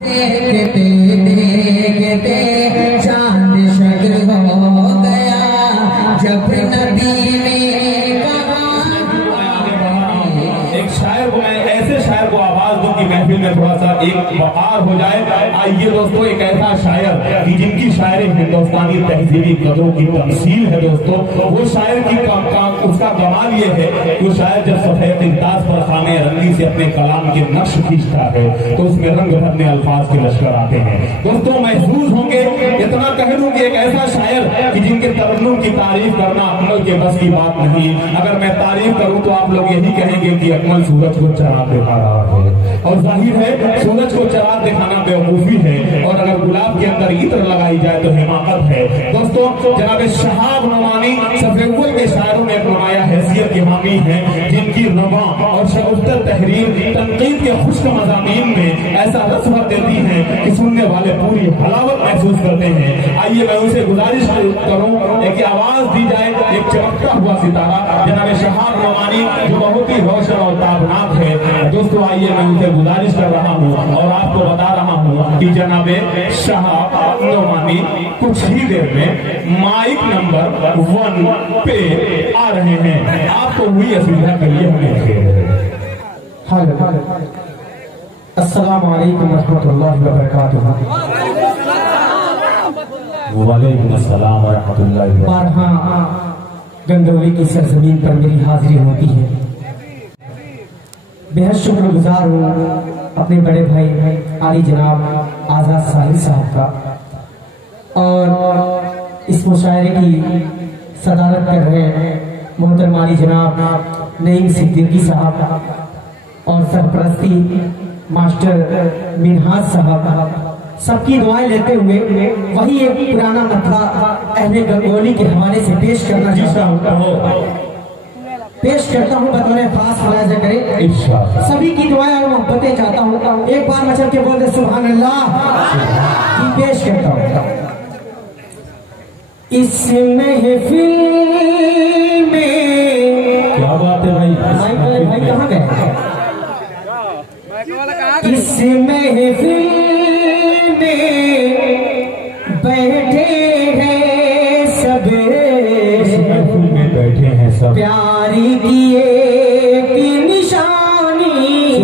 देखते देखते चांद शक हो गया जब नदी में एक शायर को मैं ऐसे शायर को आवाज दूं कि महफिल में थोड़ा सा एक वकार हो जाए। आइए दोस्तों, एक ऐसा शायर कि जिनकी शायरी हिंदुस्तानी तहजीबी कदरों की तमसील है दोस्तों। वो शायर की उसका कमाल ये है कि वो शायर जब सफेद इम्ताज पर खाने रंगी से अपने कलाम के नक्श खींचता है तो उसमें रंग भरने अल्फाज के लश्कर आते हैं। दोस्तों महसूस होंगे, इतना कह दूं कि एक ऐसा शायर कि जिनके तरन्नुम की तारीफ करना अकमल के बस की बात नहीं। अगर मैं तारीफ करूं तो आप लोग यही कहेंगे कि अकमल सूरज को चराग दिखा रहा है, और जाहिर है सूरज को चराग दिखाना बेवकूफी है, और अगर गुलाब के अंदर इत्र लगाई जाए तो हिमाकत है। दोस्तों जनाब शहाब नवानी सफेउल के शायरों में नुमाया हैसियत के हामी हैं, जिनकी रमा और शगुफ्तर तहरीर तनकीद के खुश्क मज़ामीन में ऐसा रस भर देती हैं कि सुनने वाले पूरी हलावत महसूस करते हैं। आइए मैं उनसे गुजारिश करूं कि आवाज दी जाए एक चमकता हुआ सितारा जनाब शहाब नवानी, जो बहुत ही रोशन और ताबनाक है। दोस्तों आइए मैं उनसे गुजारिश कर रहा हूं और आपको बता रहा हूं कि जनाब शहाब नवानी कुछ ही देर में माइक नंबर 1 पे आ रहे हैं। आपको हुई असुविधा के लिए हमें अस्सलामु अलैकुम रहमतुल्लाहि व बरकातुहू। वालेकुम अस्सलाम व रहमतुल्लाहि व बारहा गंगौली की सरजमीन पर मेरी हाजिरी होती है। बेहद शुक्रगुजार हूँ अपने बड़े भाई आली जनाब आजाद साहिल साहब का, और इस मुशायरे की सदारत कर रहे हैं मोहतरम आली जनाब नईम सिद्दीकी साहब, और सरपरस्ती मास्टर मिनहाज साहब। सबकी दुआएं लेते हुए वही एक पुराना मसला अहले गंगौली के हवाले से पेश करना चाहता हूँ। पेश करता हूँ बतौर खास मुलाहिजा करें, सभी की दुआएं और मोहब्बतें चाहता हूँ। एक बार मचल के बोल दे सुभान अल्लाह। पेश करता हूँ इस महफिल में। क्या बात है भाई, भाई कहाँ गए? इस महफिल में बैठे हैं सब, में बैठे हैं सब, प्यारी की एक निशानी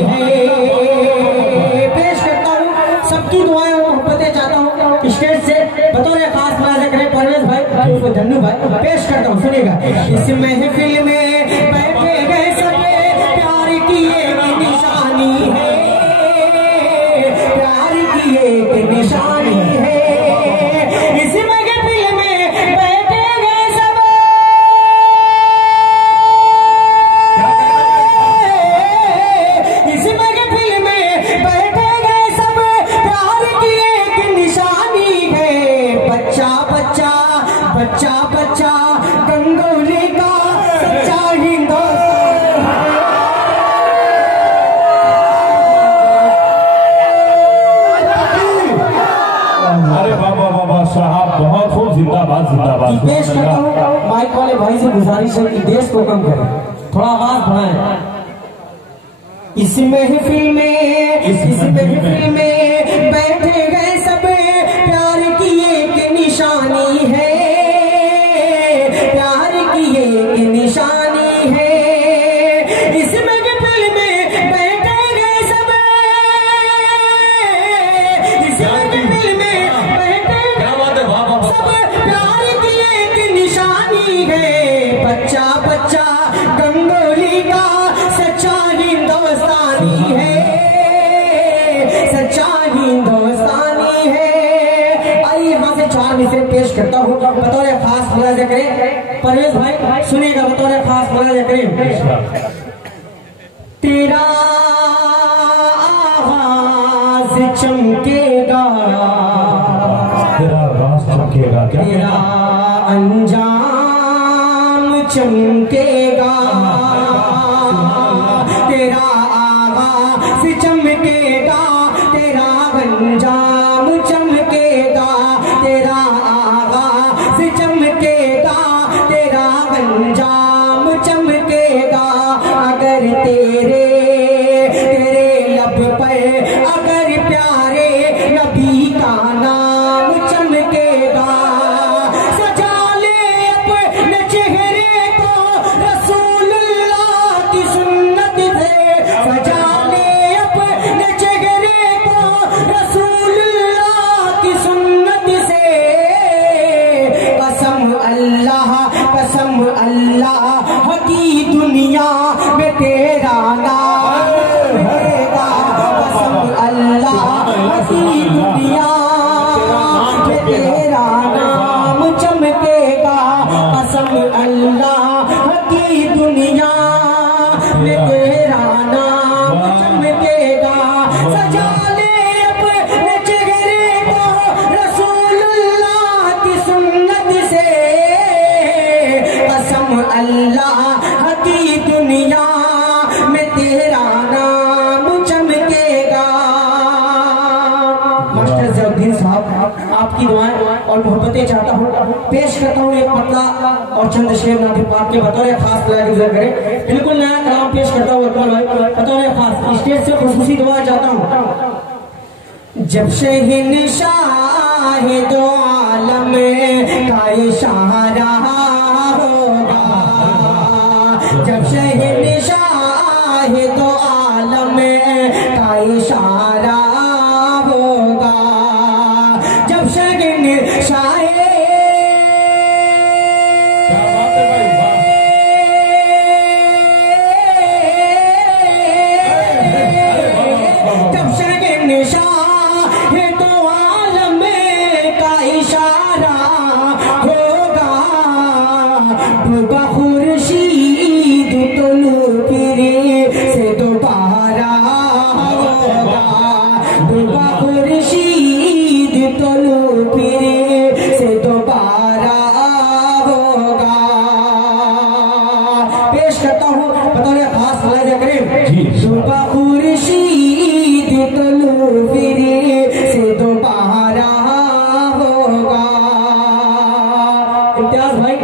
है। पेश करता हूँ, सबकी दुआएं और मोहब्बतें चाहता हूँ। स्टेज से बतौर खास मुलाहिजा करें परवेज भाई, धन्नू भाई। पेश करता हूँ, सुनिएगा। इस महफिल में बैठे गए सब, प्यार की एक निशानी है, प्यार की एक निशानी है। इस महफिल में बैठे गए सब, इस महफिल में बैठे गए सब, प्यार की एक निशानी है। बच्चा बच्चा बच्चा बच्चा गंगौली का सच्चा हिंदुस्तान। अरे बाबा बाबा साहब बहुत खूब, जिंदाबाद जिंदाबाद। पेश करता हूँ, माइक वाले भाई से गुजारिश है कि देश को कम करें, थोड़ा आवाज बढ़ाएं। इस महफिल में, इस महफिल में बैठे गए सब, प्यार की एक निशानी है, प्यार की एक निशानी है। इस महफिल में बैठे गए सब, इस महफिल में बैठे सब, प्यार की एक निशानी है। बच्चा बच्चा गंगौली का सच्चा हिंदुस्तानी है, सच्चा हिंदुस्तानी है। आइए यहाँ से 4 मिसरे पेश करता हूँ बतौर खास मुलाहिजा करें। परवेज भाई सुनिएगा, बतौर खास मुलाहिजा करें। तेरा आवाज चमकेगा, तेरा राज चमकेगा, तेरा अंजाम चमकेगा, तेरा आवाज चमकेगा, तेरा अंजाम चमकेगा, तेरा आवाज चमकेगा, तेरा अंजाम चमकेगा। अगर तेरे लब पर अगर प्यारे हकी दुनिया में तेरा नाम चमकेगा, कसम अल्लाह की दुनिया में तेरा नाम चमकेगा। सजा ले अपने चेहरे को रसूलुल्लाह की सुन्नत से, कसम अल्लाह की दुनिया में तेरा नाम चमकेगा। मास्टर जयउद्दीन साहब, आपकी दुआएं और मोहब्बतें चाहता हूँ, पेश करता हूँ एक पतला और चंद शेर नाते पाक के बतौर खास लाइक गुजर करे। बिल्कुल नया कलाम पेश करता हूँ अकमल भाई, बतौर खास स्टेज से खुशखुशी दुआ चाहता हूँ। जब शहंशाह दो आलम का इशारा होगा, जब शहंशाह दो आलम का इशारा होगा, जब शहंशाह खुर्शीद तुलू फिरे से दोबारा होगा, खुर्शीद तुलू फिरे से दोबारा होगा। पेश करता हूँ बतौर खास सुबह खुर्शीद तुलू फिरे से दोबारा होगा। इम्तियाज भाई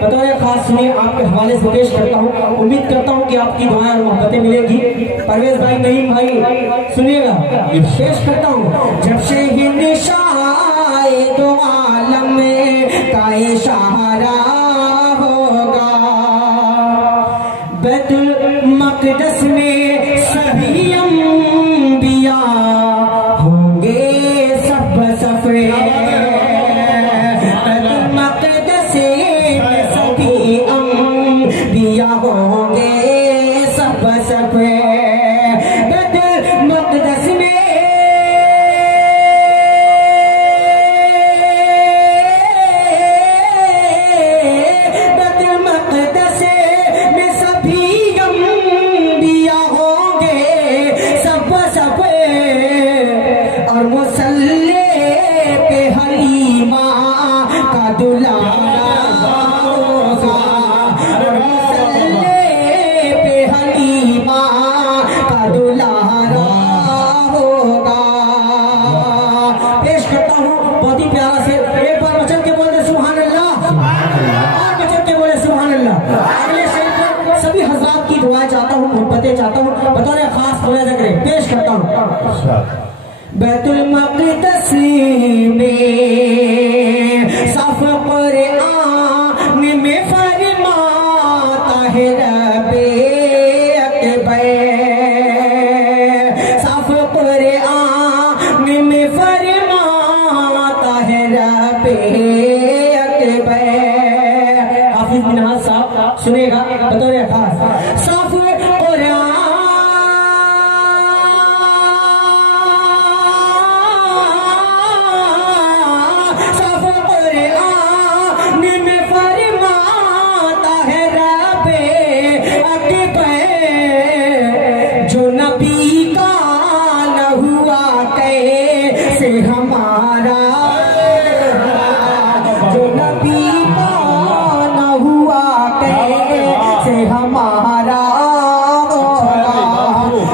बतौर खास सुनिए, आपके हवाले से पेश करता हूँ, उम्मीद करता हूँ कि आपकी दुआएं और मोहब्बतें मिलेगी। परवेज भाई, नईम भाई सुनिएगा, पेश करता हूँ। जब शहंशाह दो आलम का इशारा होगा, बैतुल मक़दस में सभी अंबिया होंगे सब सफे, बैतुल मक़दस में सभी अंबिया होंगे सब सफे, बैतुल मक़दस में चाहता हूँ, मोहब्बतें चाहता हूँ, बतौर खास बोला जिक्र पेश करता हूँ। बैतुल मक़दस में साफ कुरान में फरमाता है रब्बे अकबर, साफ कुरान में फरमाता है रब्बे अकबर। हाफिज मिनहाज साहब सुनेगा बतौर खास। साफ हमारा जो नबी का न हुआ कैसे हमारा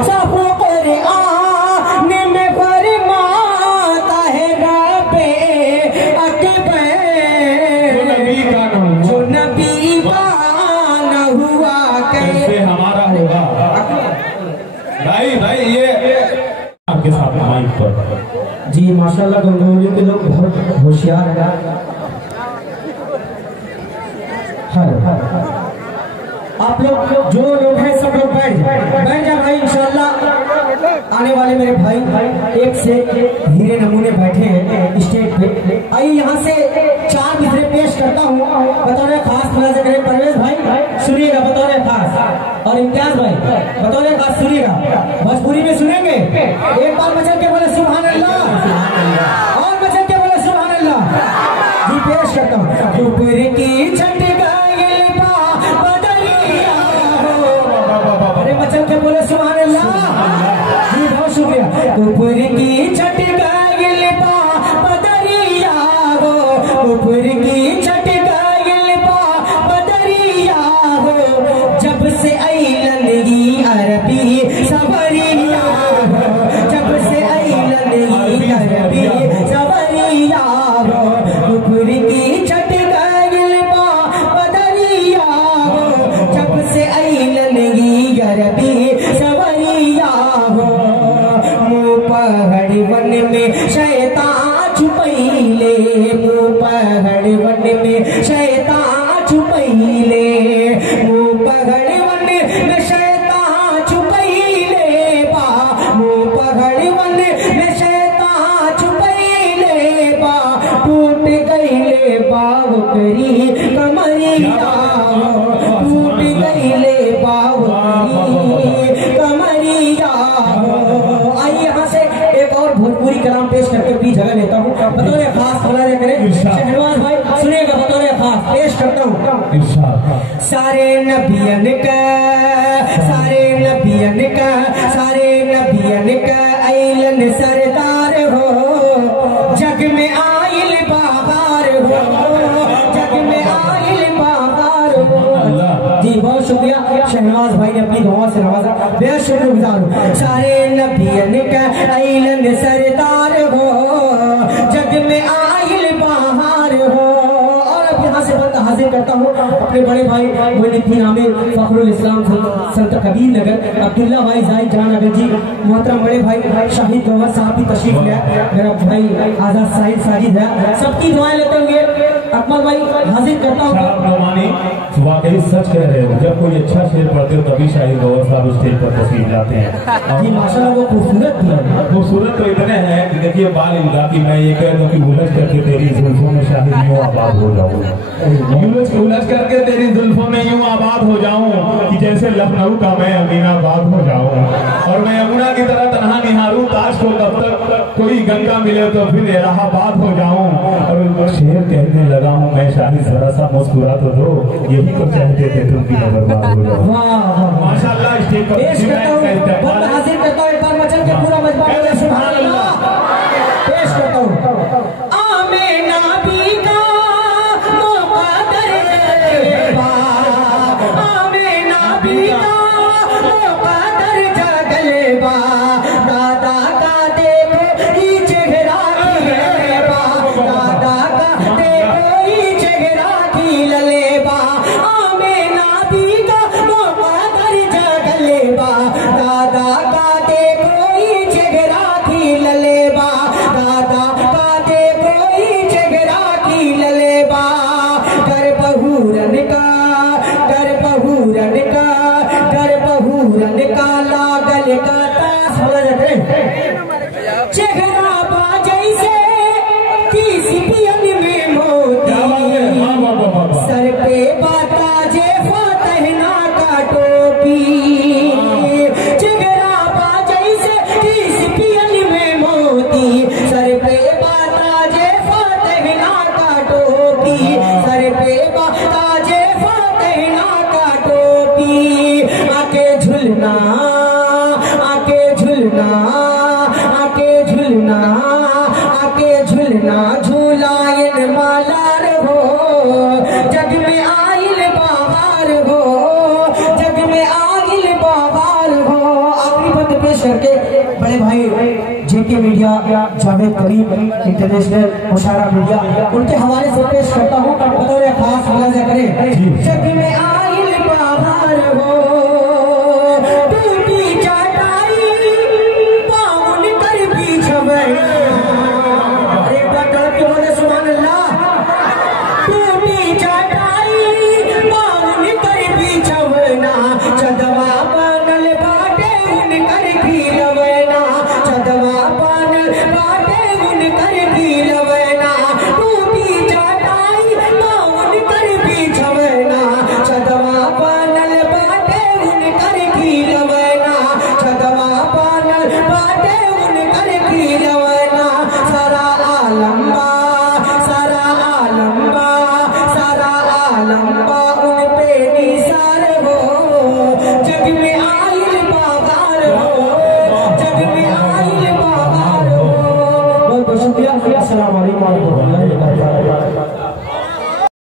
सब कुरान में फरमाता है रब्बे अकबर, जो नबी का न हुआ कैसे हमारा होगा। भाई ये आपके साथ माइक पर जी माशाल्लाह, गंगोलियों के लोग बहुत होशियार हैं। आप लोग जो लोग हैं सब लोग बैठ जाए भाई, इंशाल्लाह आने वाले मेरे भाई एक से हीरे नमूने बैठे हैं स्टेज पे। आइए यहाँ से चार मिसरे पेश करता हूँ बतौर खास। परवेज भाई सुनिएगा बतौर खास, और इम्तियाज भाई बतौर खास सुनिएगा। भोजपुरी में सुनेंगे, एक बार बचल के बोले सुभान अल्लाह। गरबी सवरिया हो ऊपर की छट गइल बा बदरिया हो जब से अइलन ई गरबी सवरिया हो मुँह पहाड़ वन में शैतान छुपैले मुँह पहाड़ वन में शैतान छुपैले मुँह पहाड़ वन में शैतान छुपैले बा मुँह पहाड़ वन में शैतान छुपैले बा टूट गइले बावकरी कमरिया टूट गइले बावकरी कमरिया। आइए यहाँ से एक और भोजपुरी कलाम पेश करके भी जगह लेता हूँ बतौर खास खड़ा करें शहनवाज भाई सुनिएगा बतौर खास पेश करता हूँ। सारे नबियन का अइलन सरदार हो जग में आइल बाहर हो जग में आइल बाहर हो। जी बहुत शुक्रिया शहनवाज भाई ने अपनी दुआ से नवाजा बेहद शुक्रगुजार हूँ। सारे नबियन का अइलन सरदार हो जग में आइल बाहर हो। और अब यहाँ से बंद हाजिर करता हूँ अपने बड़े भाई मोइनुद्दीन आमिर फखरुल इस्लाम संत कबीर नगर अब्दुल्ला भाई जाहिद जहां नगर जी मोहतरम बड़े भाई शाहिद गौहर साहब भी तशरीफ ले मेरा भाई आजाद साहिद साजिद है सबकी दुआएं लेते हुए अकमल भाई हाजिर करता हूँ। वाकई सच कह रहे हो जब कोई अच्छा शेर पढ़ते हो तभी शाहिद गौहर साहब स्टेज पर तशरीफ लाते हैं। जी माशाल्लाह वो खूबसूरत भी है खूबसूरत तो इतने हैं कि देखिए बाल इल्ला की मैं ये कह दूं कि उलझ करके तेरी जुल्फों में शाहिद यूं आबाद हो जाऊं उलझ करके तेरी जुल्फों में यूं आबाद हो जाऊं कि जैसे लखनऊ का मैं अमीनाबाद हो जाऊं और मैं यमुना की तरह तन्हा निहारूं ताज को तब तक कोई गंगा मिले तो फिर इलाहाबाद हो जाऊं। और शेर कहने लगा हूं मैं शाहिद जरा सा मुस्कुरा तो दो यही तो चाहते थे तुम की बर्बाद हो जाओ। माशाअल्लाह स्टेज पर पेश करता हूं हाजिर करता हूं एक बार मचल के पूरा मजबा बोले सुभान अल्लाह। पेश करता हूं आमीना भी का मुकद्दर जगलेबा आमीना भी का मुकद्दर जगलेबा दादा का देखो ई चेहरा खिलेबा दादा का देखो ई चेहरा खिलेबा आमीना भी का मुकद्दर जगलेबा दादा का देखो ई चेहरा खिलेबा दादा का देखो ई चेहरा खिलेबा कर बहुरन का लागल का तास चेहरा बा जैसे तीस पियन में मोती सर पे बाता जे फतहना का टोपी चेहरा बा जैसे तीस पियन में मोती सर पे बाता जे फतहना का टोपी सर पे बाता जे फतहना का टोपी आके झुलना झूलायन मालार हो जग में आइल बाहर हो जग में आइल बाहर हो। आखिरी बंद पेश करके बड़े भाई जेके मीडिया जावेद करीम इंटरनेशनल मुशारा मीडिया उनके हवाले से पेश करता हूँ बतौर खास मुलाजा करें जग में